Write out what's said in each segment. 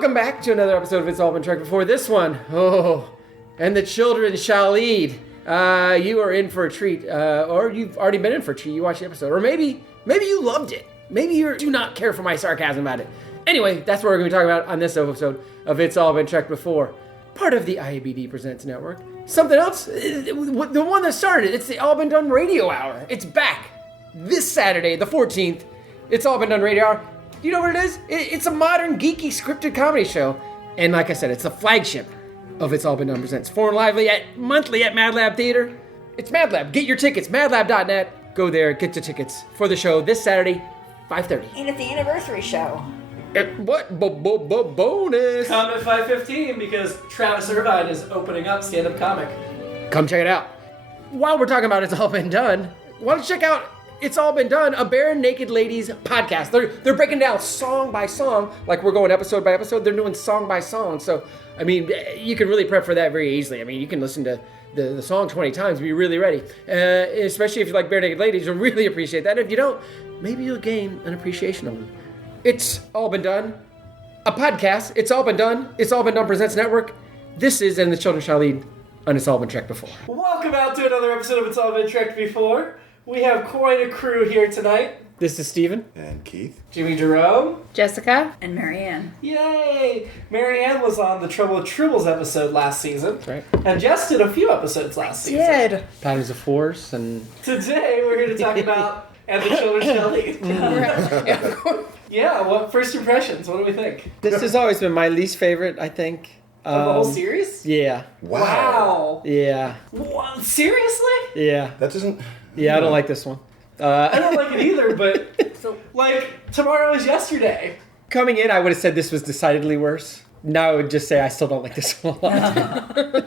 Welcome back to another episode of It's All Been Tracked Before. This one, and the children shall lead. You are in for a treat, or you've already been in for a treat. You watched the episode, or maybe you loved it. Maybe you do not care for my sarcasm about it. Anyway, that's what we're going to be talking about on this episode of It's All Been Tracked Before. Part of the IABD Presents network. Something else, the one that started, it's the All Been Done Radio Hour. It's back this Saturday, the 14th. It's All Been Done Radio Hour. Do you know what it is? It's a modern, geeky, scripted comedy show. And like I said, it's the flagship of It's All Been Done Presents. Foreign Lively monthly at Mad Lab Theater. It's Mad Lab. Get your tickets, madlab.net. Go there, get the tickets for the show this Saturday, 5:30. And it's the anniversary show. What? Bonus! Come at 5:15 because Travis Irvine is opening up stand-up comic. Come check it out. While we're talking about It's All Been Done, why don't you check out It's All Been Done, a Bare Naked Ladies podcast. They're breaking down song by song, like we're going episode by episode. They're doing song by song. So, I mean, you can really prep for that very easily. I mean, you can listen to the song 20 times and be really ready. Especially if you like Bare Naked Ladies, you'll really appreciate that. If you don't, maybe you'll gain an appreciation of them. It's All Been Done, a podcast. It's All Been Done. It's All Been Done Presents Network. This is And the Children Shall Lead, and It's All Been Tracked Before. Welcome out to another episode of It's All Been Tracked Before. We have quite a crew here tonight. This is Steven. And Keith. Jimmy-Jerome. Jessica. And Marianne. Yay! Marianne was on the Trouble with Tribbles episode last season. That's right. And Jess did a few episodes last season. Patterns of Force and... Today we're here to talk about And the Children Shall Lead. Yeah, what first impressions? What do we think? This has always been my least favorite, I think. Of the whole series? Yeah. Wow. Yeah. What? Seriously? Yeah. That doesn't... Yeah, I don't like this one. I don't like it either, but like tomorrow is yesterday. Coming in, I would have said this was decidedly worse. Now I would just say I still don't like this one a lot.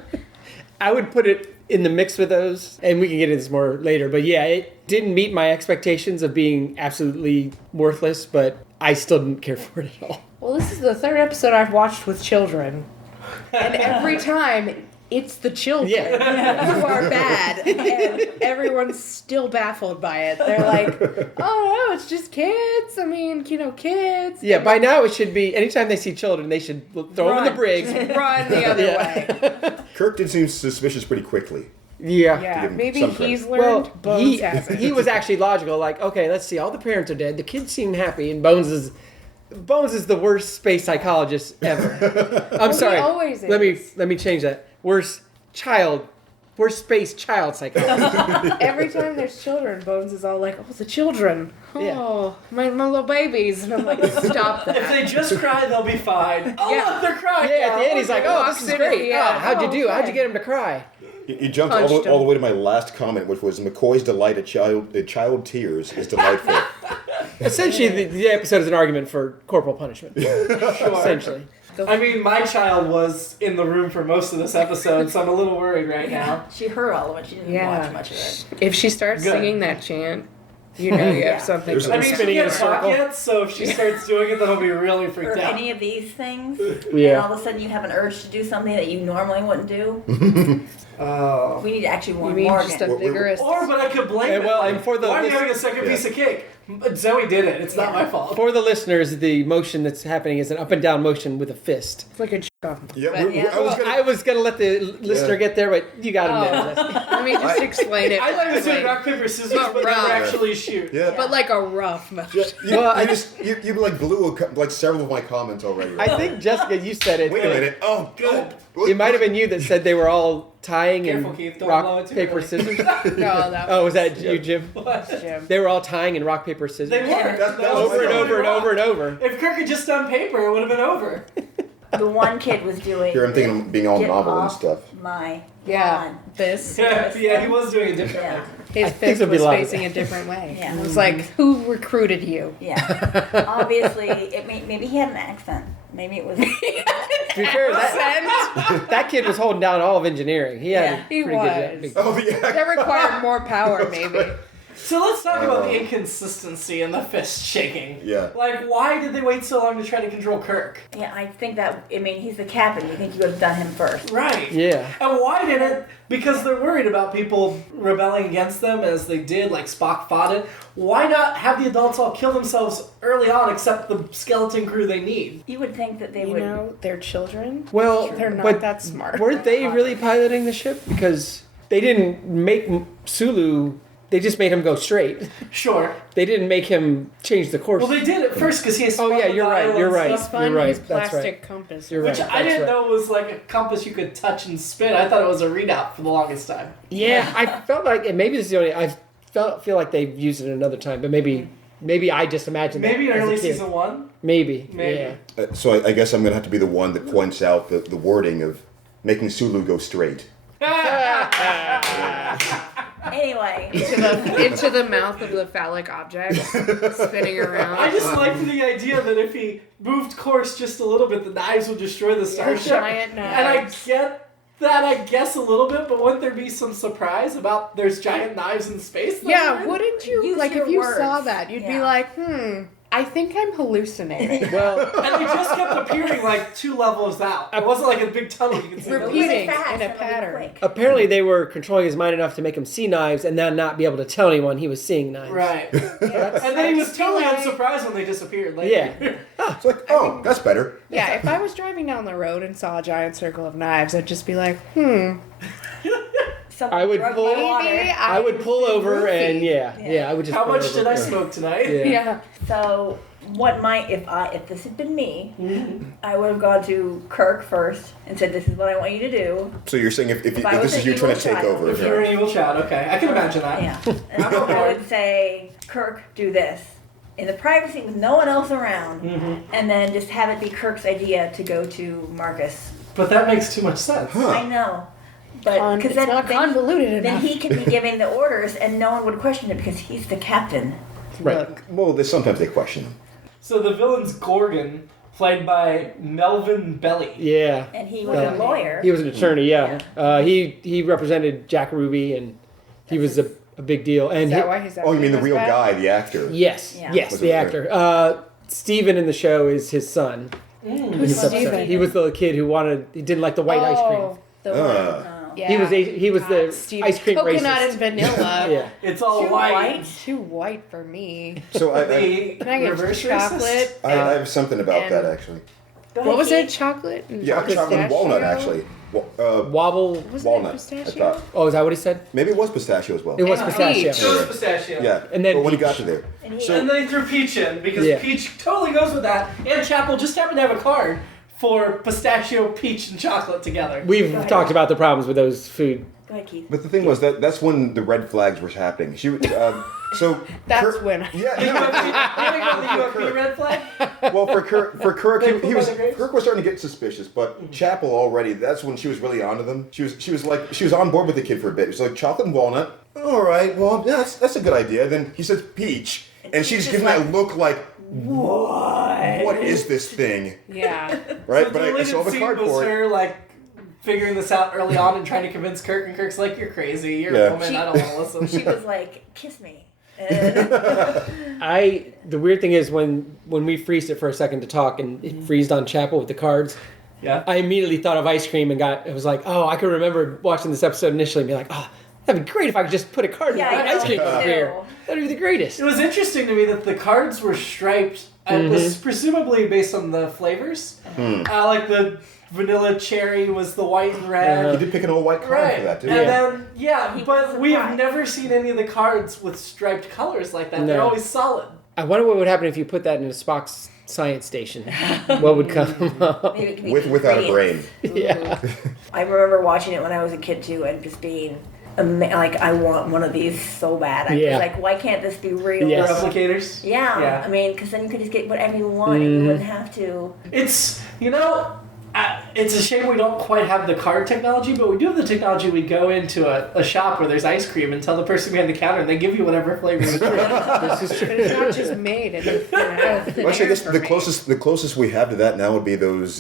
I would put it in the mix with those, and we can get into this more later. But yeah, it didn't meet my expectations of being absolutely worthless, but I still didn't care for it at all. Well, this is the third episode I've watched with children. And every time, it's the children who are bad. And everyone's still baffled by it. They're like, oh, no, it's just kids. I mean, kids. Yeah, by now it should be, anytime they see children, they should throw them in the brig. Run the other way. Kirk did seem suspicious pretty quickly. Yeah. Yeah, maybe some he's credit. learned, Bones hasn't. He was actually logical, like, okay, let's see, all the parents are dead, the kids seem happy, and Bones is the worst space psychologist ever. I'm sorry. He always is. Let me change that. Worst space child psychologist. Every time there's children, Bones is all like, oh, the children. Yeah. Oh, my little babies. And I'm like, stop that. If they just cry, they'll be fine. Oh, Yeah. look, they're crying. Yeah, at the end he's like, oh, this is Walks in at great. the Oh, end. how'd you do? Oh, How'd you okay. get him to cry? You jumped Punched all the him. way to my last comment, which was McCoy's delight at child tears is delightful. Essentially, the episode is an argument for corporal punishment. Essentially. I mean, my child was in the room for most of this episode, so I'm a little worried right now. She heard all of it. She didn't watch much of it. If she starts Good. singing that chant, you know you have something. There's I mean, she Spinning in a can't talk circle. yet, so if she starts doing it, then I'll be really Or freaked out. any of these things. Yeah. And all of a sudden you have an urge to do something that you normally wouldn't do. Oh. We need to actually You warn mean Morgan. just a vigorous... But I could blame Yeah, it. well, Like, and for the why are you list- having a second piece of cake? Zoe did it. It's not my fault. For the listeners, the motion that's happening is an up and down motion with a fist. It's like a off. Yeah, But, yeah. I was gonna let the listener get there, but you got him there. Let me just explain it. I thought it was doing rock, paper, scissors, but never rough. actually shoot. Yeah. But like a rough motion. You like blew like several of my comments already. I think, Jessica, you said it. Wait a minute. Oh, Good. It might have been you that said they were all tying Careful, and Keith, don't blow it rock, too paper, early. scissors. No, that Oh, was that you, Jim? What? Jim. They were all tying and rock, paper, scissors. They were. That was Over and my over and wrong. over and over. If Kirk had just done paper, it would have been over. The one kid was doing. Here I'm thinking of being all Get novel and off stuff. My Yeah, lawn. this. Yeah, he was doing it differently. Yeah. His I think fist there'll be was a lot of facing that. a different way. Yeah. It was like, who recruited you? Yeah. Obviously, maybe he had an accent. Maybe it was. To be fair, that kid was holding down all of engineering. He had Yeah. a He pretty was. good job. Oh, yeah. That required more power, maybe. So let's talk about the inconsistency and the fist shaking. Yeah. Like, why did they wait so long to try to control Kirk? Yeah, I think that, I mean, he's the captain. You think you would have done him first. Right. Yeah. And why didn't? Because they're worried about people rebelling against them as they did, like Spock fought it. Why not have the adults all kill themselves early on except the skeleton crew they need? You would think that they You would. know, they're children. Well, They're not but that smart. weren't they really piloting the ship? Because they didn't make Sulu. They just made him go straight. Sure. They didn't make him change the course. Well, they did at first because he has Oh, yeah, you're right, you're right. He Stuff, spun You're right, his that's plastic right. compass. You're which right. I didn't That's know was like a compass you could touch and spin. I thought it was a readout for the longest time. Yeah, I felt like, and maybe this is the only. I feel like they've used it another time, but maybe I just imagined Maybe that in as a early kid. season 1. Maybe. Maybe. Yeah. So I guess I'm going to have to be the one that points out the wording of making Sulu go straight. Anyway, into the mouth of the phallic object, spinning around. I just liked the idea that if he moved course just a little bit, the knives would destroy the starship. Giant And I knives. get that, I guess, a little bit, but wouldn't there be some surprise about there's giant knives in space? Yeah, wouldn't you? Use Like, your if you words. saw that, you'd be Yeah. like, I think I'm hallucinating. Well, And they just kept appearing like 2 levels out. It wasn't like a big tunnel you could see. Really Repeating fast in a and really pattern. quick. apparently they were controlling his mind enough to make him see knives and then not be able to tell anyone he was seeing knives. Right. And then he was totally unsurprised when they disappeared later. Yeah. It's like, oh, that's better. Yeah, if I was driving down the road and saw a giant circle of knives, I'd just be like, Someone I would drugged pull- my water. maybe I would pull over and Yeah. I would just. How pull much over. did I Yeah. smoke tonight? Yeah. Yeah. So what might if this had been me, I would have gone to Kirk first and said, "This is what I want you to do." So you're saying if If I was this is an you trying to evil take child. over. If you're an evil child, okay. I can imagine that. Yeah, and so I would say, "Kirk, do this." In the privacy with no one else around, and then just have it be Kirk's idea to go to Marcus. But that makes too much sense. I know, but It's not convoluted then enough. he can be giving the orders, and no one would question it because he's the captain. Right. Look, Well, sometimes they question them. So the villain's Gorgon, played by Melvin Belly. Yeah. And he was Yeah. a lawyer. He was an attorney. Yeah. He represented Jack Ruby and he was a big deal. And is he- that why his Oh, you mean the acting real was bad? guy, the actor? Yes. Yeah. Yes. Was The it actor. Steven in the show is his son. in Who's this episode. Steven? He was the kid who didn't like the white ice cream. Oh, the Uh. yeah. He was the Steve, ice cream coconut racist. and vanilla. Yeah. It's all Too white. white. Too white for me. So I Can I get Reverse chocolate? I have something about And- that actually. Go What ahead, was Keith. it? Chocolate and Yeah, chocolate and walnut actually. Wobble. Was Walnut. it I pistachio? thought. Oh, is that what he said? Maybe it was pistachio as well. It was And pistachio. peach. It was pistachio. Yeah. And then but when he peach. got to there, And he- So- And then he threw Peach in because Yeah. Peach totally goes with that. And Chapel just happened to have a card for pistachio, peach, and chocolate together. We've Go ahead. talked about the problems with those food. Go ahead, Keith. but the thing was that's when the red flags were happening. So That's Kirk- when. You want Yeah. the UFP red flag? Well, for Kirk, They he put was by the grapes? Kirk was starting to get suspicious, but Chapel already. That's when she was really onto them. She was on board with the kid for a bit. It was like chocolate and walnut. All right, well, yeah, that's a good idea. Then he says peach, and she's she's giving like, that look like, What? what is this thing? Yeah. Right? So But the I deleted saw the scene card was for it. her like figuring this out early on and trying to convince Kirk, and Kirk's like, "You're crazy. You're Yeah. a woman. I don't want to listen." She was like, "Kiss me." And The weird thing is when we freezed it for a second to talk and it freezed on Chapel with the cards, Yeah. I immediately thought of ice cream and it was like, oh, I can remember watching this episode initially and be like, oh, that'd be great if I could just put a card Yeah, and I put ice know. cream over Me here. too. That'd be the greatest. It was interesting to me that the cards were striped. It was presumably based on the flavors. Like the vanilla cherry was the white and red. He did pick an all white card Right. for that, too. And Yeah. then, yeah, He but was we have surprised. never seen any of the cards with striped colors like that. No. They're always solid. I wonder what would happen if you put that in a Spock's science station. What would come up? maybe it could be Without a brain. Yeah. I remember watching it when I was a kid too, and just being like, I want one of these so bad. I Yeah. was like, why can't this be real? Yes. Replicators. Yeah. Yeah. I mean, because then you could just get whatever you want, and you wouldn't have to. It's, it's a shame we don't quite have the card technology, but we do have the technology. We go into a shop where there's ice cream and tell the person behind the counter, and they give you whatever flavor you want. This is true. But it's not just made in Well, actually, I guess the closest we have to that now would be those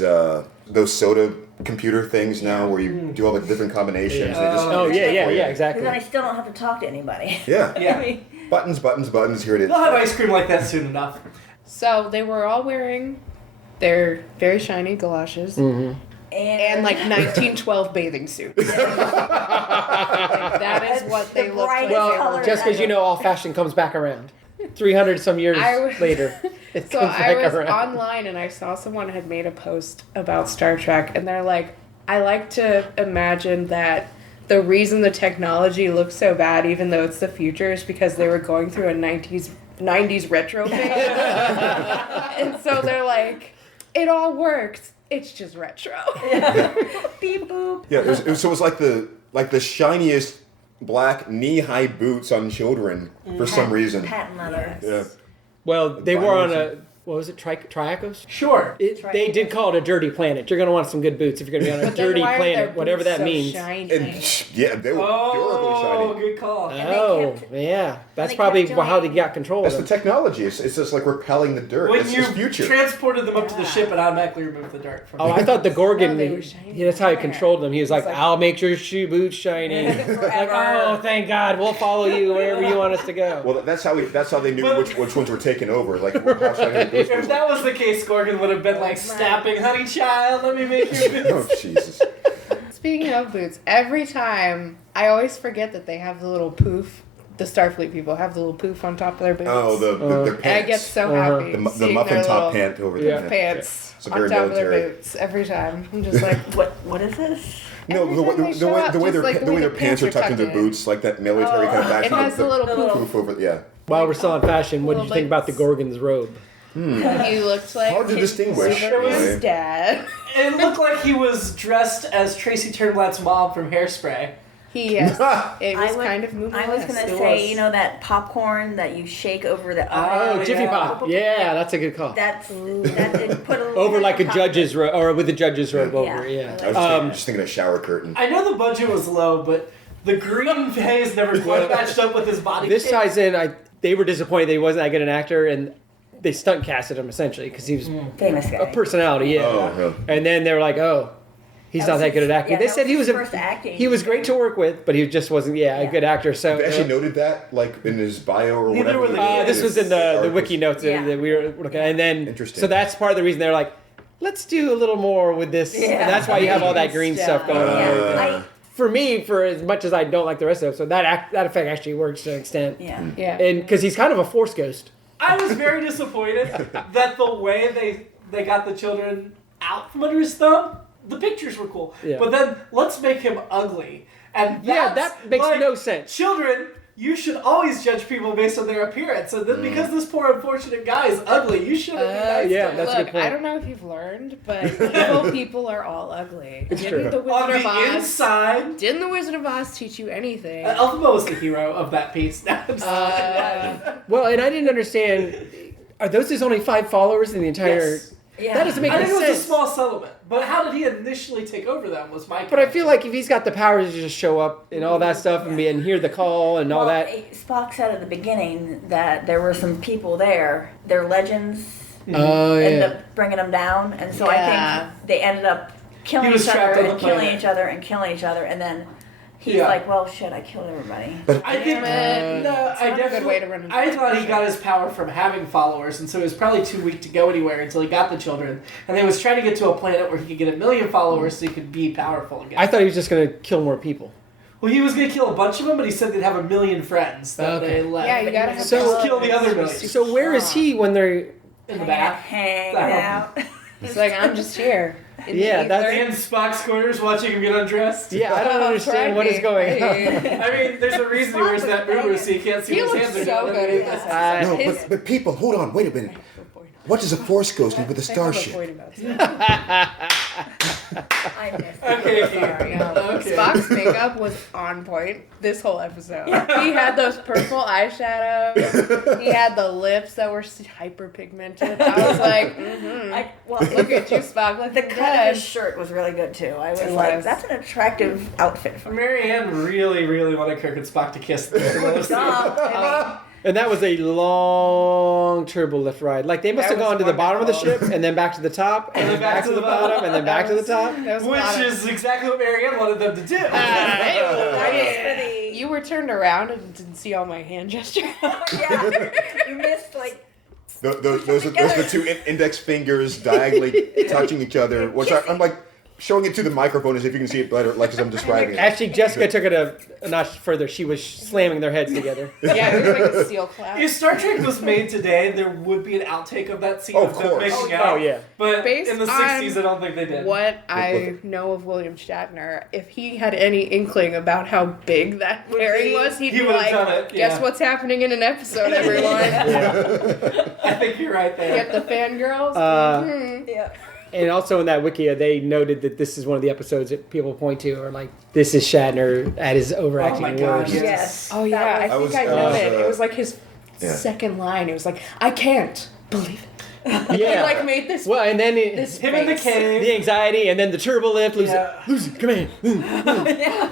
soda computer things now where you do all the different combinations. Oh, They just yeah, mix it for you. exactly. Because then I still don't have to talk to anybody. Yeah. Yeah. I mean, Buttons, buttons, buttons. Here it is. They'll have ice cream like that soon enough. So they were all wearing their very shiny galoshes and like 1912 bathing suits. Like, that is what they look like. Well, Just because all fashion comes back around. 300 some years later. It So comes I back was around. online and I saw someone had made a post about Star Trek, and they're like, I like to imagine that the reason the technology looks so bad, even though it's the future, is because they were going through a 90s retro phase. And so they're like, it all works. It's just retro. Beep boop. Yeah, so it was like the shiniest black knee-high boots on children for some reason. Patent leather. Yeah. Well, they were on a, what was it, Triacos? Sure. They did call it a dirty planet. You're going to want some good boots if you're going to be on a But then dirty why are planet, their whatever boots that so means. shiny? And yeah, they were durably shiny. Good call. Oh, they yeah. That's they probably kept how they doing- got control of That's the them. technology. It's just like repelling the dirt. When It's you future. transported them up to the ship, it automatically removed the dirt from Oh, them. I thought the Gorgon, No, they were shiny. that's how he controlled them. He was like, like- I'll make your shoe boots shiny. Like, oh, thank God. We'll follow you wherever you want us to go. Well, that's how they knew But- which ones were taking over. Like how shiny the boots If were. that was the case, Gorgon would have been like snapping, honey child, let me make your Oh boots. Jesus! Speaking of boots, every time I always forget that they have the little poof. The Starfleet people have the little poof on top of their boots. Oh, their pants. And I get so happy. the seeing muffin their top little pant over Yeah. there. pants It's a on very top of military. their boots every time. I'm just like, What is this? No, Every the time they way show up, the way just like their pants are tucked into tucked their in. boots, like that military kind of back. It has the little poof. poof over. Yeah. While we're still on fashion, what did you think about the Gorgon's robe? He looked like Hard to distinguish. Superman's Anyway. dad. It looked like he was dressed as Tracy Turnblatt's mom from Hairspray. Yes, it was I would- kind of moving. I was gonna It say, was. you know that popcorn that you shake over the Oh, Oh, Jiffy yeah. Pop. Yeah, that's a good call. that did put a little Over like a top- judge's robe, or with the judge's robe Yeah. over, yeah. I was just thinking of shower curtain. I know the budget was low, but the green haze never quite matched up with his body. This shape. ties in, they were disappointed that he wasn't that good an actor, and they stunt casted him essentially, because he was famous guy. a personality, yeah. Oh, And then they were like, oh, he's That not was that good at his- acting. yeah, They that said was he was his first acting. he was great to work with, but he just wasn't, a Yeah. good actor. So They actually noted that, like in his bio or Neither whatever. were the this was in the Articles. wiki notes Yeah. that we were looking at. And then, Interesting. so that's part of the reason they're like, let's do a little more with this. Yeah. And that's why you have all that green stuff going on. Yeah, For me, for as much as I don't like the rest of it, so that effect actually works to an extent. yeah. Yeah. And because he's kind of a force ghost. I was very disappointed that the way they got the children out from under his thumb, the pictures were cool. Yeah. But then let's make him ugly. And Yeah, that's, that makes like, no sense. Children, you should always judge people based on their appearance. And then because this poor unfortunate guy is ugly, you shouldn't be nice yeah, to him. that's a Look, good point. I don't know if you've learned, but evil people are all ugly. It's Didn't true. the On Wizard of the Oz? inside, Didn't the Wizard of Oz teach you anything? Elphaba was the hero of that piece. Well, and I didn't understand, are those his only 5 followers in the entire... Yes. Yeah. That doesn't make I any think it was sense. a small settlement. But how did he initially take over them was my But I feel like if he's got the powers to just show up and all that stuff and hear the call and all Well, that. Spock said at the beginning that there were some people there. Their legends Oh, ended yeah. up bringing them down, and so Yeah. I think they ended up killing He was each other trapped on the and killing planet. each other and killing each other, and then he's Yeah. like, "Well, shit, I killed everybody." I think Damn it. no, It's I not a good definitely. way to run a I thought he got his power from having followers, and so he was probably too weak to go anywhere until he got the children. And then he was trying to get to a planet where he could get 1 million followers, so he could be powerful again. I thought he was just going to kill more people. well, he was gonna kill a bunch of them, but he said they'd have 1 million friends that Okay. they left. Yeah, you gotta have So- followers. kill the other million So where is he when they're... in the back. hanging That out. It's like, I'm just here. In the Yeah, that's- ether. In Spock's quarters, watching him get undressed. Yeah, I don't understand what is going on. I mean, there's a reason he wears that boo so you can't see He what his looks hands so are doing. good in this episode. No, His- but people, hold on, wait a minute. What does a force ghost do with a I have a starship? point about that. I missed it. Okay, Sorry. Okay. Spock's makeup was on point this whole episode. He had those purple eyeshadows. He had the lips that were hyperpigmented. I was like, look at you, Spock. Look The at cut of his that. shirt was really good too. I was It like, was. "That's an attractive outfit for me." Marianne really, really wanted Kirk and Spock to kiss. Stop. I And that was a long turbo lift ride. Like, they must That have gone was to the bottom of the ship, wonderful. and then back to the top, and then back to the bottom, and then back to the top. That was a Which lot of- is exactly what Marianne wanted them to do. You were turned around and didn't see all my hand gestures. Yeah, you missed like. Those are the two index fingers diagonally touching each other, which I'm like showing it to the microphone as if you can see it better, like as I'm describing it. Actually, Jessica took it a notch further. She was slamming their heads together. Yeah, it was like a seal clap. If Star Trek was made today, there would be an outtake of that scene Oh, of of them course. making out. Oh, yeah. But Based in the on 60s, I don't think they did. What I know of William Shatner, if he had any inkling about how big that pairing was, he'd He be would've like, done it, guess yeah. what's happening in an episode, everyone? I think you're right there. Get the fangirls? Yeah. And also in that wiki, they noted that this is one of the episodes that people point to are like, this is Shatner at his overacting Oh my God, worst. yes. Yes. Oh, yeah, I think I noted. It was like his second line. It was like, I can't believe it. He Yeah. like made this. Well, and then this Him in the face. cave. the anxiety, and then the turbo lift. Lucy, Yeah. Lucy, come in. I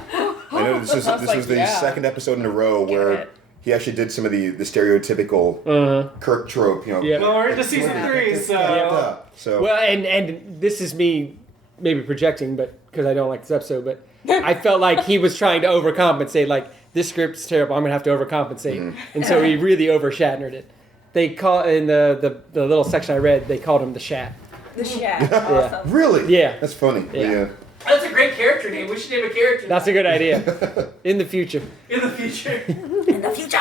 know this was like, the yeah. second episode in a row where it. he actually did some of the stereotypical Kirk trope, you know. Yeah. Well, we're into season 3, so... Yeah. So Well, and this is me maybe projecting, but because I don't like this episode, but I felt like he was trying to overcompensate. Like, this script's terrible. I'm gonna have to overcompensate, and so he really over Shatnered it. They call in the little section I read. They called him the Shat. The Shat. Awesome. really, Yeah. that's funny. Yeah. That's a great character name. We should name a character That's a good idea. In the future. in the future. In the future.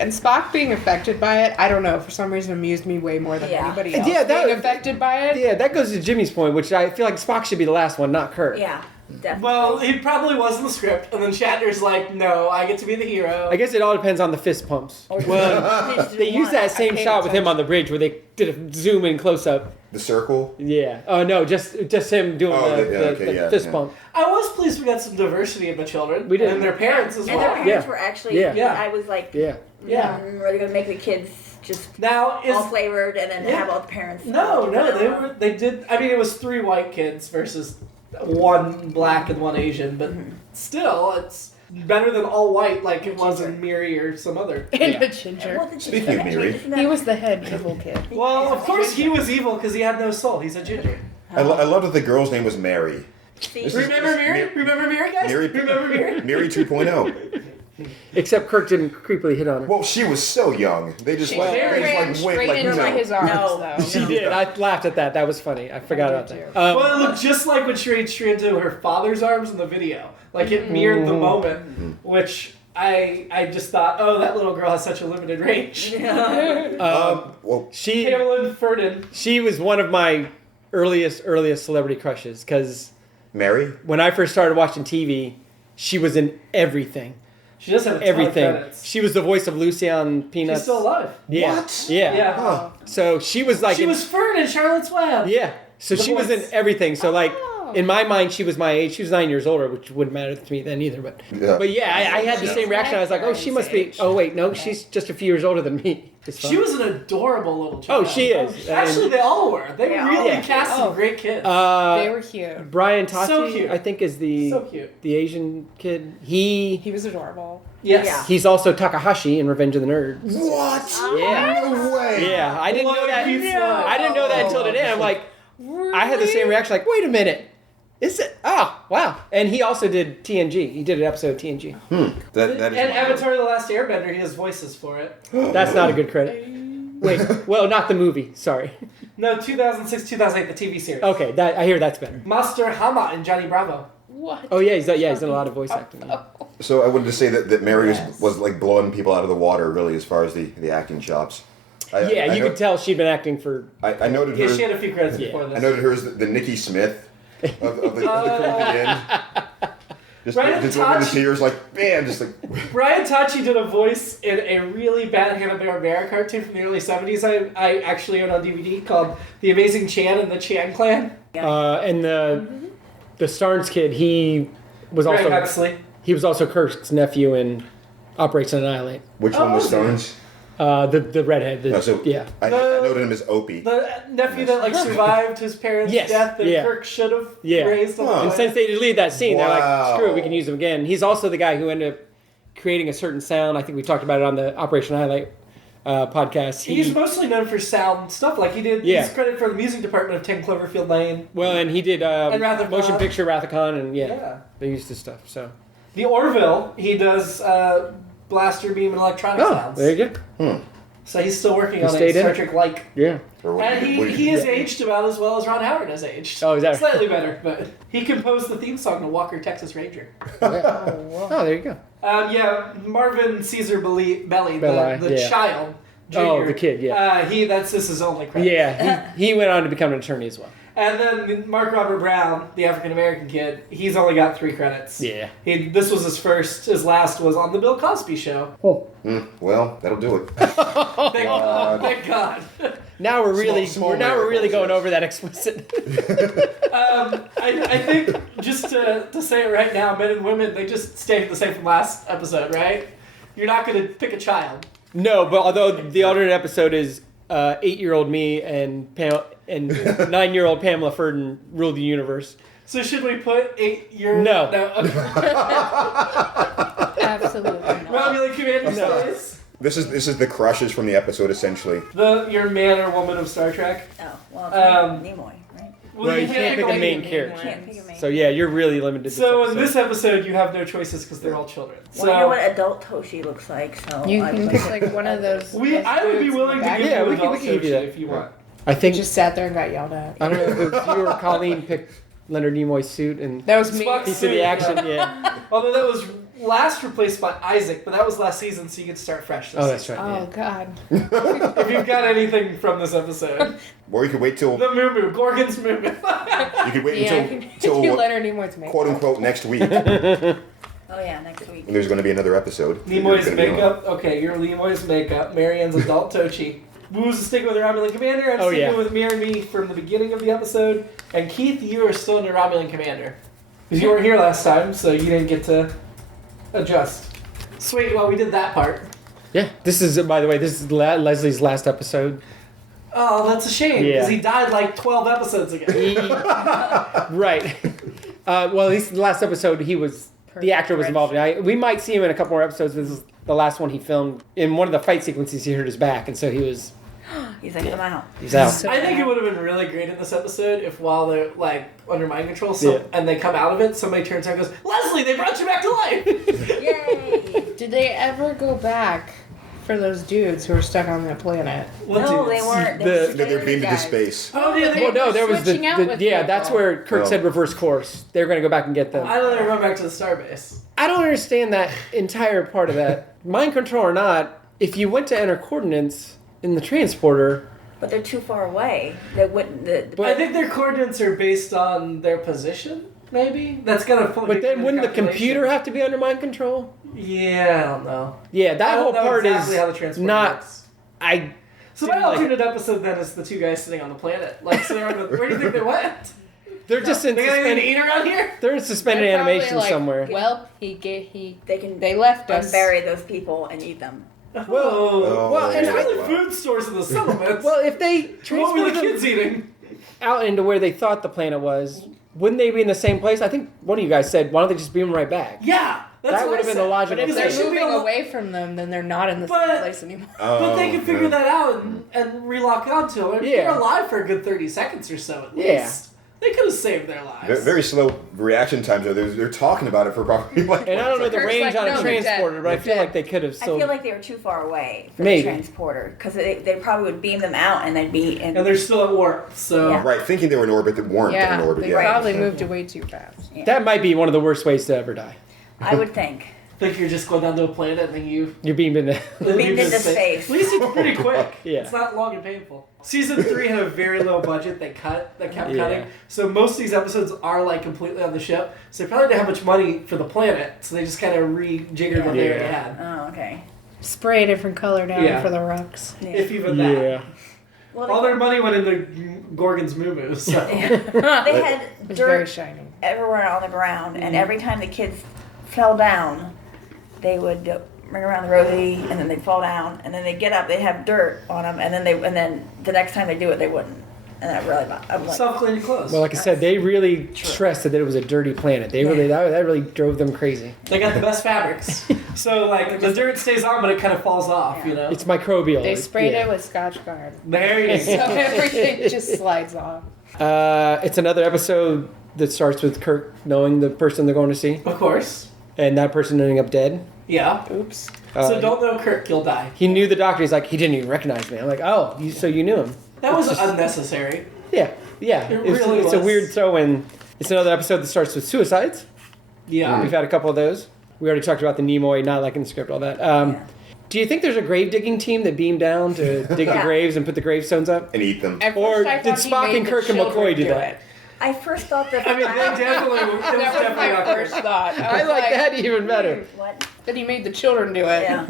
And Spock being affected by it, I don't know, for some reason amused me way more than Yeah. anybody else Yeah, that- being affected by it. Yeah, that goes to Jimmy's point, which I feel like Spock should be the last one, not Kirk. Yeah. Definitely. Well, he probably was in the script, and then Shatner's like, no, I get to be the hero. I guess it all depends on the fist pumps. Well, they used that same shot with him on the bridge where they did a zoom in close up. The circle. Yeah. Oh no, just him doing the fist pump. I was pleased we got some diversity in the children. We did. And their parents as And well. their parents Yeah. were actually. Yeah. Yeah. I was like. Yeah. Yeah. Are they gonna make the kids just Now, is... all flavored and then Yeah. have all the parents? No, they did... I mean, it was 3 white kids versus 1 black and 1 Asian, but still, it's better than all white like it was in Miri or some other. And a ginger. Well, the Speaking ginger- of Miri. isn't that- He was the head evil kid. Well, of course he was evil because he had no soul. He's a ginger. I love that the girl's name was Mary. See? This is- Remember Miri? Remember Miri, guys? Mary, Remember Miri? Mary 2.0. Except Kirk didn't creepily hit on her. Well, she was so young. They just She like, ran went straight like into no. his arms, No. though. She did. I laughed at that. That was funny. I forgot about did that. too. Well, it looked just like when she reached straight into her father's arms in the video. Like, it mirrored the moment, which I just thought, oh, that little girl has such a limited range. Well, She Pamela Ferdin. she was one of my earliest celebrity crushes because Mary. when I first started watching TV, she was in everything. She does have a ton Everything. of credits. She was the voice of Lucy on Peanuts. She's still alive. Yeah. What? Yeah. Yeah. Huh. So she was like She in- was Fern in Charlotte's Web. Yeah. So The she was in voice. everything. So like Oh. in my mind, she was my age. She was 9 years older, which wouldn't matter to me then either. But I had the same reaction. I was like, oh, she must be. Oh wait, no, she's just a few years older than me. It's fine. She was an adorable little Oh, child. she is. Actually, they all were. They Yeah. really Yeah. cast some great kids. They Uh, were cute. Brian Tachi, So cute. I think, is the So cute. the Asian kid. He He was adorable. Yes. Yeah. he's also Takahashi in Revenge of the Nerds. What? Yeah. No way. Yeah, I didn't know What that. a cute slide. I didn't know that until today. I'm like, I had the same reaction. Like, wait a minute, is it? Oh, wow. And he also did TNG. He did an episode of TNG. That is. And Avatar: The Last Airbender, he has voices for it. That's not a good credit. Wait, well, not the movie. Sorry. No, 2006, 2008, the TV series. Okay, that I hear that's better. Master Hama and Johnny Bravo. What? Oh yeah, he's done a lot of voice acting. So I wanted to say that Mary Yes. was like blowing people out of the water, really, as far as the acting chops. Yeah, you could tell she'd been acting for. I noted Yeah, her. she had a few credits Yeah. before this. I noted her as the Nikki Smith of the Caribbean. Just Brian just over the Tachi- tears, like bam, just like. Brian Tachi did a voice in a really bad Hanna-Barbera cartoon from the early 70s I actually own on DVD called The Amazing Chan and the Chan Clan. And the Starnes kid, he was Greg also Huxley. Kirk's nephew in Operation Annihilate. Which one was was he? Stones? The redhead. No, so yeah. I noted him as Opie. The nephew that like survived his parents' Yes, death that yeah. Kirk should have Yeah. raised. Huh. And since they deleted that scene, they're like, Wow. screw it, we can use him again. He's also the guy who ended up creating a certain sound. I think we talked about it on the Operation Highlight podcast. He's mostly known for sound stuff. Like he did. Yeah. He's credited for the music department of 10 Cloverfield Lane. Well, and he did Rathacon. motion picture Rathacon, and Yeah. they used his stuff. So The Orville, he does blaster beam and electronic sounds. there you go. So he's still working He on stayed a Star in. Trek like. Yeah. Or what- And what- he has aged about as well as Ron Howard has aged. Oh, is that right? Slightly better, but he composed the theme song to Walker, Texas Ranger. Oh, there you go. Marvin Caesar Belli, Belli, the yeah. child. Junior, Oh, the kid, yeah. This is his only credit. Yeah, he went on to become an attorney as well. And then Mark Robert Brown, the African American kid, he's only got 3 credits. Yeah. This was his first. His last was on the Bill Cosby Show. Well, that'll do it. Thank God. Thank God. Now we're really Small we're really miracles, going yes. over that explicit. I think just to say it right now, men and women, they just stayed the same from last episode, right? You're not going to pick a child. No, but although the alternate episode is 8-year-old me and 9-year-old Pamela Ferdin rule the universe. So should we put 8-year? No. Okay. Absolutely not. Romulan Commander stories. This is the crushes from the episode, essentially. Your man or woman of Star Trek. Oh, well, Um, Nimoy, right? Well, you can't pick a main character. Can't pick a main. So yeah, you're really limited. So in this episode, you have no choices because they're all children. Well, you know what adult Toshi looks like, so You I can put- pick like one of those. I would be willing to give Yeah, you we can adult give you Sochi that. if you want. I You think just sat there and got yelled at. I don't know if it was you or Colleen picked Leonard Nimoy's suit and That was me. Spock's piece of the action. Yeah. Although that was last replaced by Isaac, but that was last season, so you could start fresh. This Oh, that's season. right. Oh God. If you've got anything from this episode, Or you could wait till the Moo Gorgon's Moo. you could wait Yeah, I can until do Leonard Nimoy's makeup. quote unquote next week. Oh yeah, next week. And there's going to be another episode. Nimoy's You're gonna be on. makeup. Okay, you're Nimoy's makeup. Marianne's adult Tochi. Woo's sticking with the Romulan Commander. I'm sticking yeah. with Mir and me from the beginning of the episode. And Keith, you are still in the Romulan Commander. Because you weren't here last time, so you didn't get to adjust. Sweet, well, we did that part. Yeah. This is, by the way, this is Leslie's last episode. Oh, that's a shame, Yeah. because he died like 12 episodes ago. Right. Well, at least the last episode, the actor was involved. We might see him in a couple more episodes. This is the last one he filmed. In one of the fight sequences, he hurt his back, and so he's He's like, I'm out. out. So I think it would have been really great in this episode if while they're like under mind control Yeah. and they come out of it, somebody turns around and goes, Leslie, they brought you back to life! Yay! Did they ever go back for those dudes who were stuck on that planet? What No, dudes? they weren't. They The- were They're beamed into Guys. space. Oh, yeah, Well, no, there was switching out with that's people. where Kirk Oh. said reverse course. They were going to go back and get them. I don't even run back to the starbase. I don't understand that entire part of that. Mind control or not, if you went to enter coordinates in the transporter, But they're too far away. They wouldn't. But- I think their coordinates are based on their position, maybe? That's kind of but then wouldn't the computer have to be under mind control? Yeah, I don't know. Yeah, I that don't whole know part exactly how the is transporter not. works. I So my Dude, like- alternate episode then is the two guys sitting on the planet. Like, sitting around with, where do you think they went? they're just in They got anything to suspended. eat around here? They're in suspended They're probably animation like, somewhere. Well, They can. they left us. unbury those people and eat them. Well, well, and there's really wow. food stores in the settlements. Well, if they what were transported the them kids eating? out into where they thought the planet was, wouldn't they be in the same place? I think one of you guys said, why don't they just beam them right back? Yeah, that's That what would have I been the said. logical But if Because they're there should be moving a lo- away from them, then they're not in the But- same place anymore. But they can figure yeah. that out and relock onto it. If Yeah. they're alive for a good 30 seconds or so at Yeah. least. They could have saved their lives. Very slow reaction times. Though. They're talking about it for probably like. And I don't know the Kirk's range like, on a no, they're dead. transporter, but I They're feel dead. like they could have I still. feel like they were too far away for Maybe. the transporter because they probably would beam them out and they'd be in. And they're still at warp, so. Yeah. Right, thinking they were in orbit that weren't Yeah, in orbit they yet. probably moved away too fast. Yeah. That might be one of the worst ways to ever die. I would think. I think you're just going down to a planet and then you. You're beamed into. Beamed into space. At least it's pretty quick. Yeah. It's not long and painful. Season 3 had a very low budget. They kept Yeah. cutting. So most of these episodes are like completely on the ship. So they probably didn't have much money for the planet. So they just kind of rejiggered what they already had. Oh, okay. Spray a different color down Yeah. for the rocks. Yeah. If even that. Yeah. Well, All their money went into Gorgon's Moo so. they had It was very dirt shiny. everywhere on the ground, and every time the kids fell down, they would ring around the rosy, and then they'd fall down, and then they'd get up, they'd have dirt on them, and then the next time they do it, they wouldn't. And that really, I'm like, Self-cleaning clothes. Well, like I said, they really stressed that it was a dirty planet. They really that really drove them crazy. They got the best fabrics. So, like, the dirt stays on, but it kind of falls off, you know? It's microbial. They sprayed Yeah. it with Scotch Guard. There you So go. everything just slides off. It's another episode that starts with Kirk knowing the person they're going to see, Of course. and that person ending up dead. Yeah. Oops. So don't know Kirk, you'll die. He knew the doctor. He's like, he didn't even recognize me. I'm like, oh, so you knew him? That was unnecessary. Yeah. It really it's a was. weird throw-in. It's another episode that starts with suicides. Yeah. We've had a couple of those. We already talked about the Nimoy not liking the script, all that. Do you think there's a grave digging team that beamed down to dig the graves and put the gravestones up? And eat them. At Or first I did thought he Spock made and the Kirk and children McCoy do that? it. I first thought that. I mean, they definitely, it was That was definitely my not first thought. I was like that even better. What? That he made the children do it. Yeah.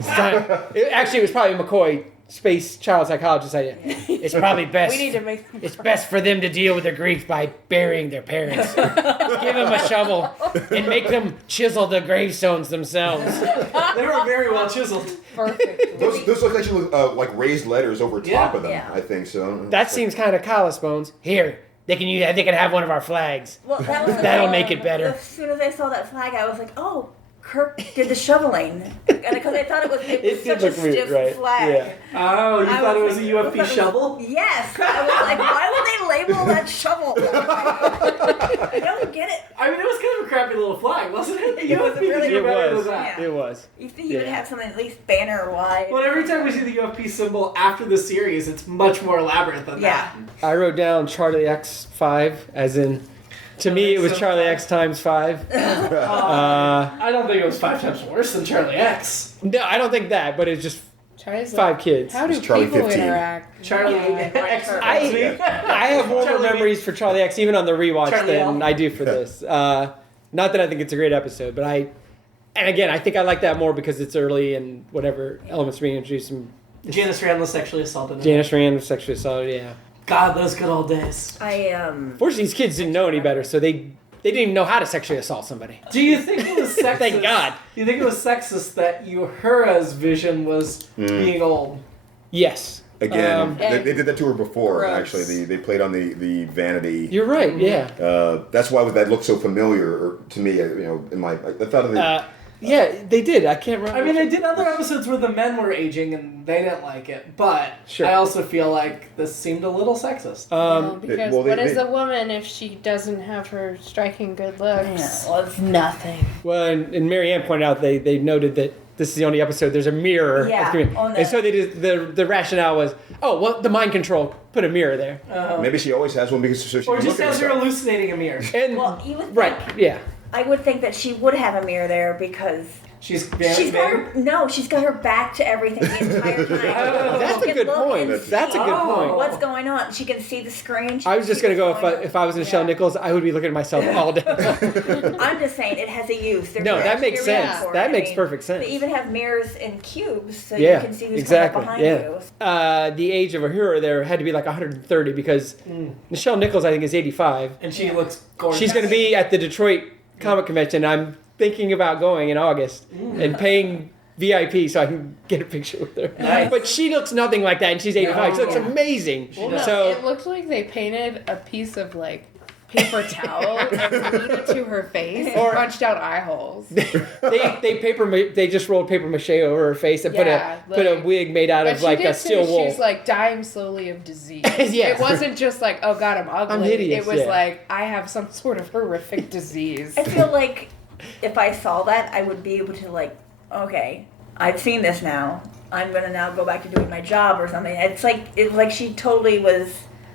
Actually, it was probably McCoy, space child psychologist idea. It's probably best. We need to make them It's best for them to deal with their grief by burying their parents. Give them a shovel and make them chisel the gravestones themselves. They were very well chiseled. perfect. Those look actually like raised letters over top Yeah. of them. Yeah. I think so. That seems kind of callous, Bones. Here, they can use. They can have one of our flags. Well, that was That'll make it better. As soon as I saw that flag, I was like, oh, Kirk did the shoveling. And because I thought it was It such did a look weird, stiff right? flag. Yeah. Oh, you I thought it was like- a I UFP thought it was- shovel? Yes. I was like, why would they label that shovel? I don't get it. I mean, it was kind of a crappy little flag, wasn't it? The It was UFP really- could do It better was. than that. It was. You think you would Yeah. have something at least banner wide? Well, every time we see the UFP symbol after the series, it's much more elaborate than Yeah. that. I wrote down Charlie X 5, as in, to me it was Charlie X times 5. I don't think it was 5 times worse than Charlie X. No, I don't think that, but it's just Charlie's 5 kids. How do It's Charlie people 15. interact? Charlie Yeah. X. I have more Charlie- memories for Charlie X, even on the rewatch, Charlie than L. I do for this. Not that I think it's a great episode, but and again, I think I like that more because it's early and whatever elements being introduced. And Janice Rand was sexually assaulted. Janice Rand was sexually assaulted, yeah. God, those good old days. Fortunately, these kids didn't know any better, so they didn't even know how to sexually assault somebody. Do you think it was sexist? Thank God. Do you think it was sexist that Uhura's vision was being old? Yes. Again, they And- did that to her before. Gross. Actually, they played on the vanity. You're right, yeah. That's why that looked so familiar to me. In my I thought of the. Yeah, they did. I can't remember. I mean, they did other episodes where the men were aging and they didn't like it, but Sure. I also feel like this seemed a little sexist. Because well, what they- is a woman if she doesn't have her striking good looks? Yeah, well, it's nothing. Well, and Marianne pointed out they noted that this is the only episode there's a mirror. Yeah, on the- and so they did, the rationale was, oh, well, the mind control, put a mirror there. Maybe she always has one because so she Or can just look at as you're herself. hallucinating a mirror. And Well, you would think, right, yeah. I would think that she would have a mirror there because She's she's got her back to everything the entire time. That's She a can good look point. and That's a good Oh. point. What's going on? She can see the screen. She I was can just see gonna go what's going on. if I was Nichelle Yeah. Nichols, I would be looking at myself all day. I'm just saying it has a use. There's No, an that makes exterior sense. for it. That I makes mean, perfect sense. They even have mirrors in cubes so Yeah, you can see who's exactly. coming up behind Yeah. you. The age of a hero there had to be like 130 because Nichelle Nichols I think is 85. And she looks gorgeous. She's going to be at the Detroit Comic Convention. I'm thinking about going in August and paying VIP so I can get a picture with her. Nice. But she looks nothing like that, and she's 85. She looks Yeah. amazing. Well, no, So It looked like they painted a piece of like paper towel and glued it to her face and Or- punched out eye holes. they just rolled paper mache over her face and Yeah, put a like- wig made out But of she like did a steel say wool. she's like dying slowly of disease. Yeah. It wasn't just like, oh god, I'm ugly. I'm hideous, It was yeah. like, I have some sort of horrific disease. I feel like if I saw that, I would be able to like, okay, I've seen this now. I'm gonna now go back to doing my job or something. It's like she totally was.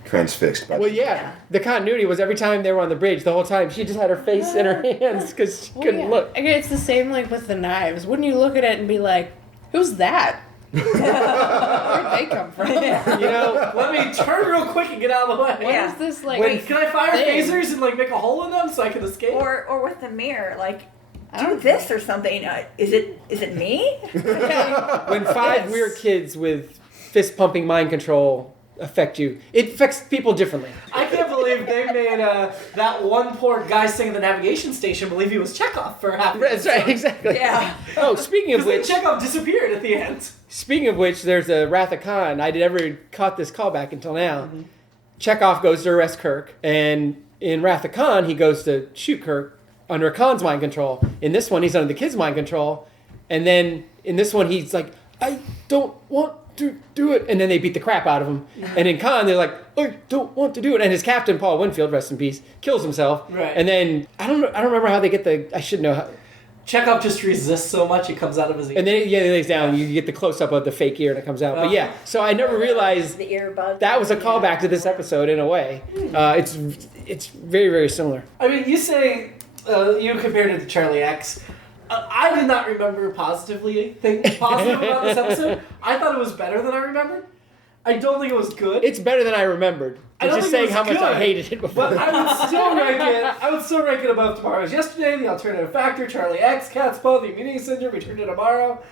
Transfixed. By Well, yeah. The continuity was every time they were on the bridge, the whole time she just had her face in her hands because she Well, couldn't yeah. look. Again, it's the same like with the knives. Wouldn't you look at it and be like, who's that? Where'd they come from? You know, Let me turn real quick and get out of the way. What Yeah. is this like? When- Can I fire Thing. phasers and like make a hole in them so I can escape? Or with the mirror, like I do don't this or something. Is it me? when five Yes. weird kids with fist pumping mind control affect you, it affects people differently. I can't believe they made that one poor guy sitting at the navigation station believe he was Chekhov for half. That's right, exactly. Yeah. Oh, speaking of Because then which, Chekhov disappeared at the end. there's a Wrath of Khan. I never caught this callback until now. Chekhov goes to arrest Kirk, and in Wrath of Khan, he goes to shoot Kirk under Khan's mind control. In this one, he's under the kid's mind control, and then in this one, he's like, I don't want to do it, and then they beat the crap out of him. And in Khan, they're like, I don't want to do it, and his captain, Paul Winfield, rest in peace, kills himself. Right. And then I don't remember how they get I should know how. Chekhov just resists so much it comes out of his ear. And then he lays down. You get the close up of the fake ear, and it comes out. But yeah, so I never realized the earbud. that was a callback to this episode in a way. It's very, very similar. I mean, you say you compared it to Charlie X. I did not remember think positive about this episode. I thought it was better than I remembered. I don't think it was good. It's better than I remembered. I I'm don't just think saying it how was much I good, hated it before. But I would still rank it above Tomorrow's Yesterday, The Alternative Factor, Charlie X, Cat's Paw, The Immunity Syndrome, Return to Tomorrow.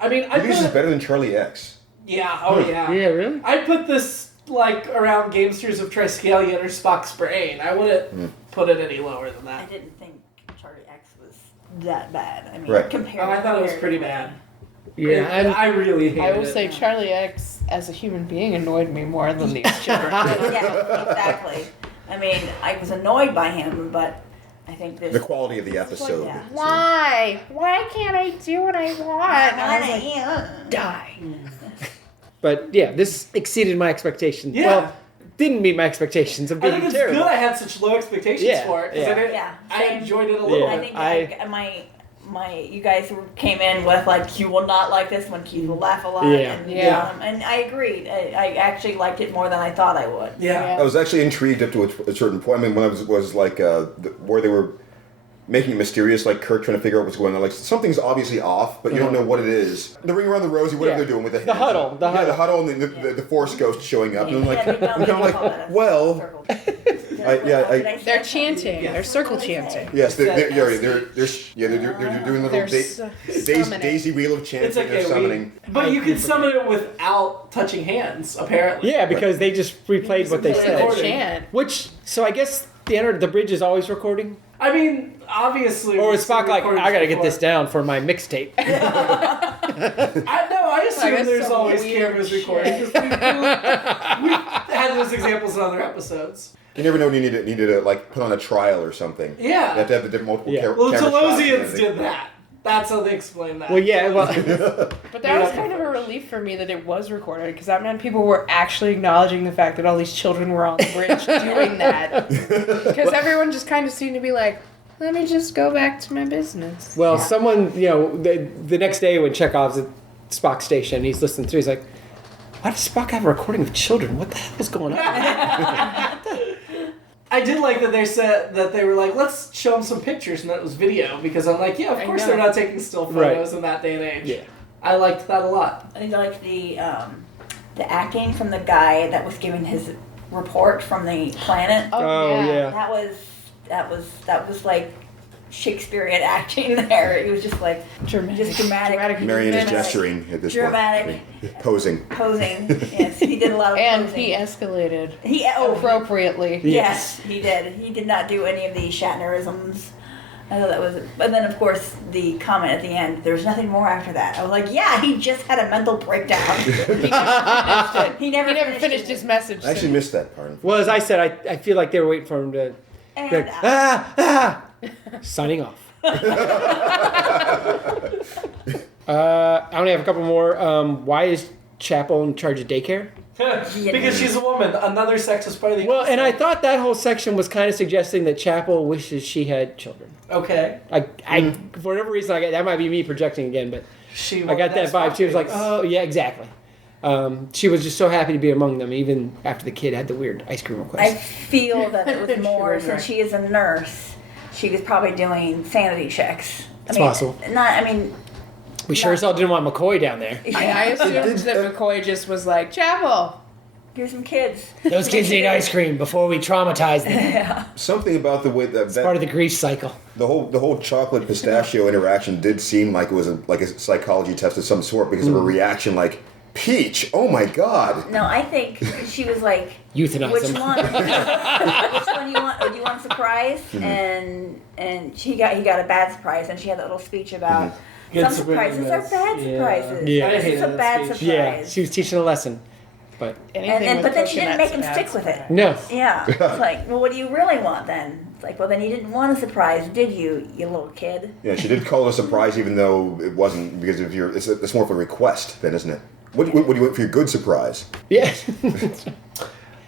I mean, This is better than Charlie X. Yeah, oh yeah. Yeah, really? I put this like around Gamesters of Triskelion or Spock's Brain. I wouldn't put it any lower than I that. didn't think Charlie X was that bad. I mean, Right. compared. Oh, I thought it was pretty bad. Yeah, I really hated it. I will say Charlie X as a human being annoyed me more than these children. Yeah, exactly. I mean, I was annoyed by him, but I think this. The quality of the episode. Yeah. Why? Why can't I do what I want? And I was like, die. But yeah, this exceeded my expectations. Yeah. Well, didn't meet my expectations of I being think it's terrible. good I had such low expectations Yeah, for it. 'Cause yeah. I Same. enjoyed it a little Yeah. bit. I think you guys came in with like, you will not like this one, Keith will laugh a lot. Yeah. And, Yeah. and I agreed. I actually liked it more than I thought I would. Yeah. I was actually intrigued up to a certain point. I mean, when I was like, where they were making it mysterious, like Kirk trying to figure out what's going on. Like, something's obviously off, but you don't know what it is. The ring around the rosy, whatever Yeah. they're doing with the The hands. huddle, the The huddle and the Force Ghost showing up. And I'm like, they don't- I'm they kind of don't call like, that a well, circle. They're chanting. Yeah. They're circle chanting. yes, they're doing the They're little summoning. daisy wheel of chanting. It's okay. They're summoning. But you can summon it without touching hands, apparently. Yeah, because they just replayed what they It's said. recorded. Chant. Which, so I guess the bridge is always recording? I mean, obviously. Or is Spock like, recorded I gotta get before. this down for my mixtape? I assume Like, it's there's some always weird cameras shit. recording. 'Cause we've had those examples in other episodes. You never know when you need to like put on a trial or something. Yeah. You have to have the different multiple Yeah. Well, the camera shots and Telosians everything. did that. That's how they explain that. Well, yeah, well, But that was kind of a relief for me that it was recorded because that meant people were actually acknowledging the fact that all these children were on the bridge doing that. Because everyone just kind of seemed to be like, let me just go back to my business. well, someone, the next day when Chekhov's at Spock's station, he's listening through, he's like, why does Spock have a recording of children? What the hell is going on? I did like that they said that they were like, let's show them some pictures, and that was video, because I'm like, yeah, of I course know. they're not taking still photos in that day and age. Yeah. I liked that a lot. I liked the acting from the guy that was giving his report from the planet. Oh, yeah. That was like Shakespearean acting there. It was just like Dramatic. dramatic. Marianne is Dramatic. gesturing at this Dramatic. point. Posing. Posing. Yes, he did a lot of And posing. he escalated He appropriately. Yes, he did. He did not do any of the Shatnerisms. I thought that was. But then, of course, the comment at the end. There's nothing more after that. I was like, yeah, he just had a mental breakdown. He never finished it. his message. I actually missed that part. Well, as I said, I feel like they were waiting for him to And, be like, signing off. I only have a couple more. Why is Chapel in charge of daycare? Because she's a woman. Another sexist part of the Well, and I episode. thought that whole section was kind of suggesting that Chapel wishes she had children. Okay. I for whatever reason, that might be me projecting again, but She I got that vibe. She was like, oh, yeah, exactly. She was just so happy to be among them, even after the kid had the weird ice cream I request. feel that it was more Sure. since she is a nurse. She was probably doing sanity checks. It's possible. We sure as hell didn't want McCoy down there. I assumed that McCoy just was like, Chapel. Here's some kids. Those kids need ice cream before we traumatize them. Yeah. Something about the way that, It's part of the grief cycle. the whole chocolate pistachio interaction did seem like it was a psychology test of some sort because of her reaction, like Peach. Oh my God. No, I think she was like, Euthanize which them. one? Which one you want? Do you want a surprise? And he got a bad surprise, and she had that little speech about Good some surprises are surprises. bad Yeah. surprises. Yeah. I This is hated a that bad speech. surprise. Yeah, she was teaching a lesson. But Anything with but then she didn't make him coconut stick with it. no. Yeah. It's like, well, what do you really want then? It's like, well, then you didn't want a surprise, did you little kid? Yeah, she did call it a surprise, even though it wasn't, because of your. It's more of a request, then, isn't it? What do you want for your good surprise? Yeah.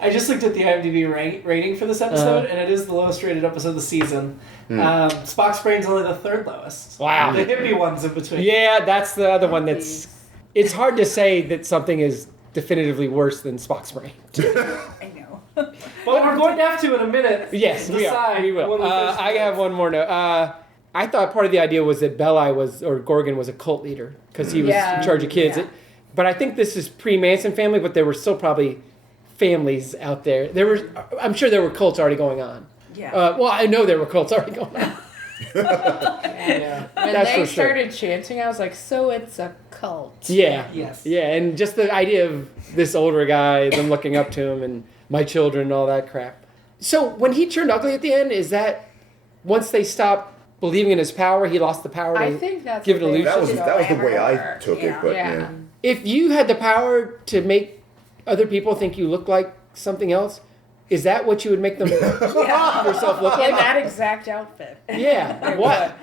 I just looked at the IMDb rating for this episode, and it is the lowest rated episode of the season. Spock's brain's only the third lowest. Wow. The hippie one's in between. Yeah, that's the other one that's... It's hard to say that something is definitively worse than Spock's brain. I know. But we're going to have to in a minute. Yes, we are. decide We will. when finish I this. have one more note. I thought part of the idea was that Gorgon was a cult leader because he was in charge of kids. Yeah. But I think this is pre-Manson family, but there were still probably families out there. I'm sure there were cults already going on. Yeah. Well, I know there were cults already going on. Yeah. When That's they for sure. started chanting, I was like, so it's a cult. Yeah. Yes. Yeah, and just the idea of this older guy, them looking up to him, and my children and all that crap. So when he turned ugly at the end, is that once they stopped believing in his power, he lost the power to I think that's give it what a they illusion? That was the way I Glamour. took it, Yeah. but Yeah. yeah. If you had the power to make other people think you look like something else, is that what you would make them yourself look In like? that exact outfit. Yeah. What?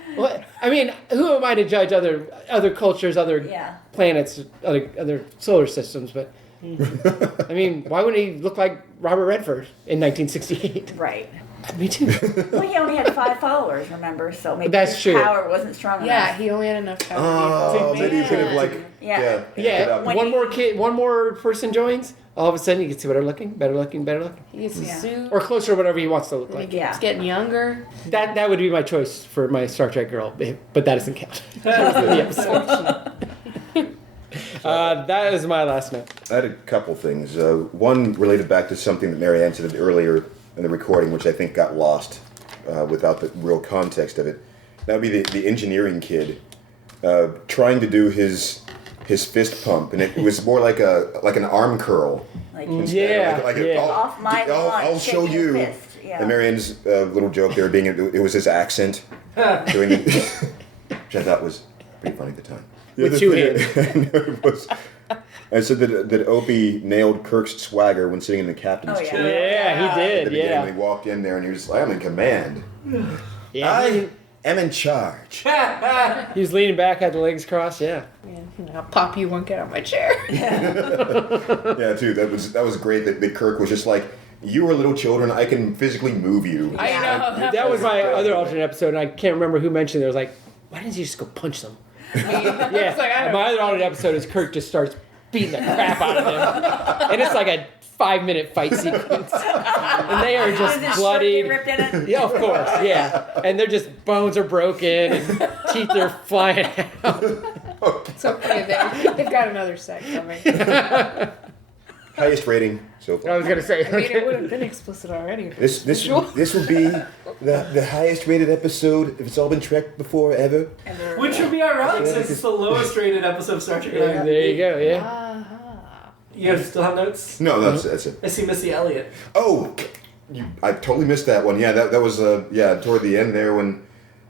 I mean, who am I to judge other cultures, other Yeah. planets, other solar systems? But I mean, why wouldn't he look like Robert Redford in 1968? Right. Me too. Well, he only had 5 followers, remember? So maybe That's his true. power wasn't strong Yeah, enough. he only had enough time Oh, to maybe you could have Yeah. Yeah. When One he- more kid, one more person joins. All of a sudden, you can see better looking. He gets his Yeah. suit. Or closer to whatever he wants to look And he like. Yeah. keeps getting younger. That would be my choice for my Star Trek girl, but that doesn't count. The episode. That is my last note. I had a couple things. One related back to something that Marianne said earlier in the recording, which I think got lost without the real context of it. That would be the engineering kid trying to do his fist pump, and it was more like an arm curl. Like, Yeah. Like Off my lawn, I'll show shake your you. fist. Yeah. And Marianne's little joke there being it was his accent, doing it, which I thought was pretty funny at the time. With 2 hands. I said that Opie nailed Kirk's swagger when sitting in the captain's Oh, yeah. chair. Yeah, he At the did. beginning, Yeah. He walked in there and he was like, "I'm in command. Yeah. I am in charge." He was leaning back, had the legs crossed. Yeah. I'll pop you one, get out of my chair. Yeah, too. That was great. That Kirk was just like, "You are little children. I can physically move you." I know. That was my other alternate episode, and I can't remember who mentioned it. I was like, why didn't you just go punch them? Yeah. Yeah. My other alternate episode is Kirk just starts beating the crap out of them. And it's like a 5-minute fight sequence. And they are just Is his shirt bloodied. get ripped in it? Yeah, of course, yeah. And they're just, bones are broken, and teeth are flying out. So funny. They've got another set coming. Highest rating so I far. was going to say. I mean, it would have been explicit already. This will be the highest rated episode if it's all been Trek before ever. Which would be ironic since it's the lowest rated episode of Star Trek. Yeah, there you go, yeah. Aha. You still have notes? No, that's it. I see Missy Elliott. Oh, I totally missed that one. Yeah, that was toward the end there when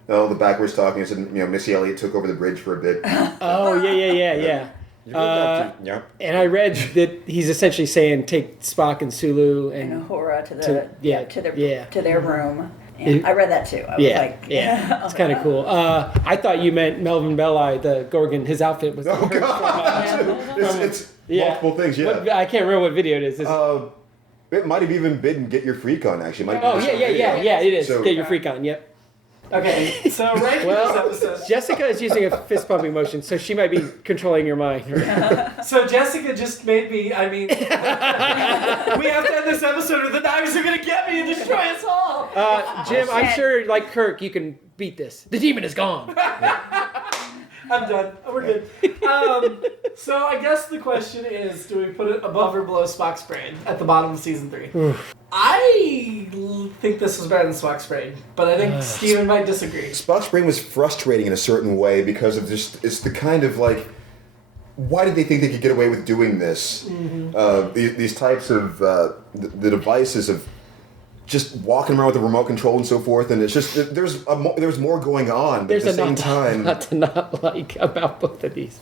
the backwards talking. I said Missy Elliott took over the bridge for a bit. Oh, yeah. Yeah. And I read that he's essentially saying take Spock and Sulu And and Uhura to to their room. And I read that too. I was like, it's kind of cool. I thought you meant Melvin Belli, the Gorgon. His outfit was. Oh God! It's multiple things. Yeah. I can't remember what video it is. It might have even been Get Your Freak On. Actually, Might Oh have been yeah. It is. So- Get your freak on. Yep. Okay, so right here Well, this episode. Jessica is using a fist pumping motion, so she might be controlling your mind. So Jessica just made me, I mean, we have to end this episode or the knives are going to get me and destroy us all. Jim, I'm sure, like Kirk, you can beat this. The demon is gone. I'm done. We're good. So I guess the question is, do we put it above or below Spock's brain at the bottom of season 3? I think this was better than Spock's brain, but I think Steven might disagree. Spock's brain was frustrating in a certain way because of just it's the kind of like, why did they think they could get away with doing this? Mm-hmm. These types of the devices of just walking around with the remote control and so forth, and it's just there's more going on. But There's at the a same time, lot to not like about both of these.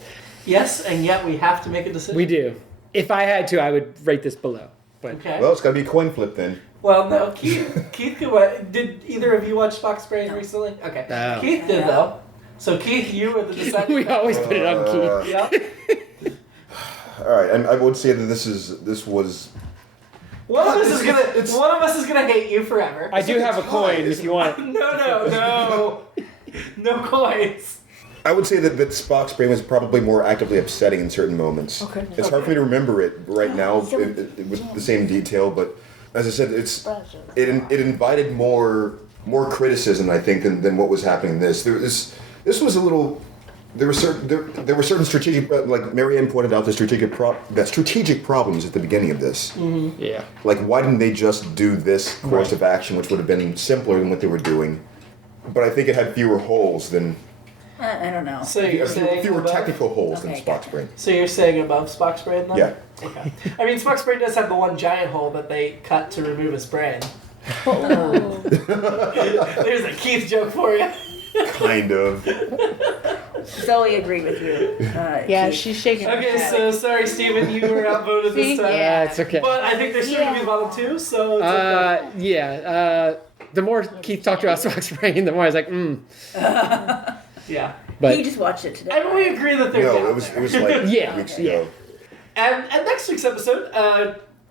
Yes, and yet we have to make a decision. We do. if I had to, I would rate this below. But Okay. Well, it's got to be a coin flip then. Well, no, Keith could watch. Did either of you watch Spock's Brain recently? Okay. No. Keith did, though. So, Keith, you were the deciding we always put it on Keith. Yep. All right, and I would say that this was. One of us is gonna hate you forever. I do have a coin if you want. No. No coins. I would say that Spock's brain was probably more actively upsetting in certain moments. Okay. It's hard for me to remember it right now with the same detail, but as I said, it invited more criticism, I think, than what was happening in this. This was a little. There were certain strategic, like Marianne pointed out, the strategic problems at the beginning of this. Mm-hmm. Yeah. Like, why didn't they just do this course of action, which would have been simpler than what they were doing? But I think it had fewer holes than. I don't know. So you're saying fewer above? technical holes than Okay, Spock's brain. So you're saying above Spock's brain, then? Yeah. Okay. I mean, Spock's brain does have the one giant hole that they cut to remove his brain. Oh. There's a Keith joke for you. Kind of. Zoe agreed with you. Yeah, Keith. she's shaking her Okay, head. so sorry, Steven, you were outvoted this See? time. Yeah. It's okay. But I think they're still going to be bottom two, so it's okay. Yeah. The more Keith talked about Spock's brain, the more I was like, Yeah. But He just watched it today. And we agree that they're No, down it was there. like Yeah, weeks yeah. ago. And next week's episode,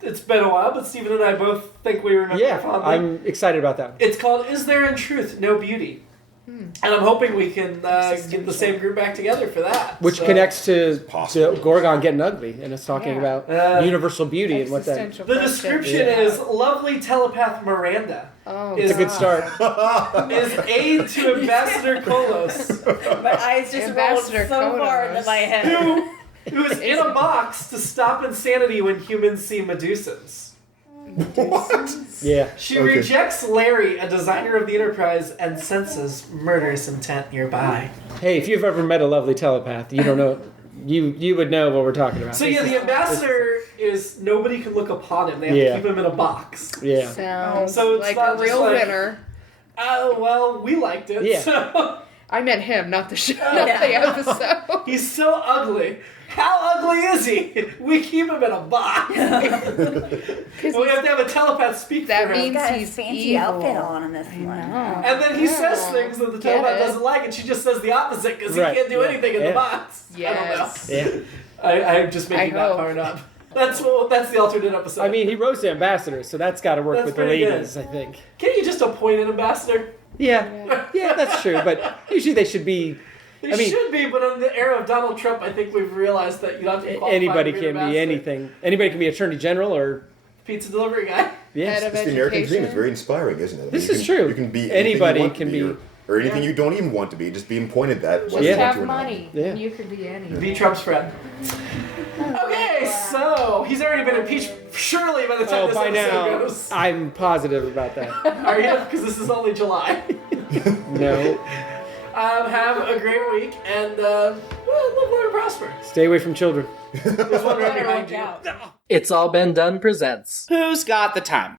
it's been a while, but Steven and I both think we remember yeah, fondly. I'm excited about that. It's called Is There in Truth No Beauty? And I'm hoping we can get the same group back together for that. Which So- connects to Possible. the Gorgon getting ugly, and it's talking Yeah. about universal beauty and what that. Existential The question. description is lovely telepath Miranda Oh, is It's a good start. is aide to Ambassador Kolos, My eyes just Ambassador rolled so far Kodos. into my head. who is in a box to stop insanity when humans see Medusans. What? Yeah. She Okay. rejects Larry, a designer of the Enterprise, and senses murderous intent nearby. Hey, if you've ever met a lovely telepath, you don't know. You would know what we're talking about. So yeah, the ambassador is nobody can look upon him. They have Yeah. to keep him in a box. Yeah. Sounds So it's like not a just real like- winner. Oh well, we liked it. Yeah. So I meant him, not the show, Yeah. not the episode. he's so ugly. How ugly is he? We keep him in a box. And we have to have a telepath speak That for him. means Got he's his fancy evil. outfit on in this one. And then he says things that the Get telepath it. doesn't like, and she just says the opposite because Right. he can't do Yeah. anything in Yeah. the box. Yes. Yeah. I'm just making I that hope. part up. That's the alternate episode. I mean, he rose to ambassador, so that's got to work That's with the pretty good. ladies, I think. Can't you just appoint an ambassador? Yeah. Yeah, that's true. But usually they should be. They I mean- should be, but in the era of Donald Trump, I think we've realized that you don't have to be qualified Anybody to be can an be ambassador. anything. Anybody can be attorney general or. Pizza delivery guy. Yes. Head of It's the American dream. education. It's very inspiring, isn't it? I mean, This you is can- true. You can be anything Anybody you want can to be- or anything you don't even want to be. Just being pointed that. Just whether you want have to or not. money. Yeah. You could be anything. Be Trump's friend. Okay, so he's already been impeached, surely by the time Oh, this by episode now, goes. I'm positive about that. Are you? Because this is only July. No. Have a great week, and live long and prosper. Stay away from children. There's one right Better behind watch you. out. It's All Been Done presents. Who's got the time?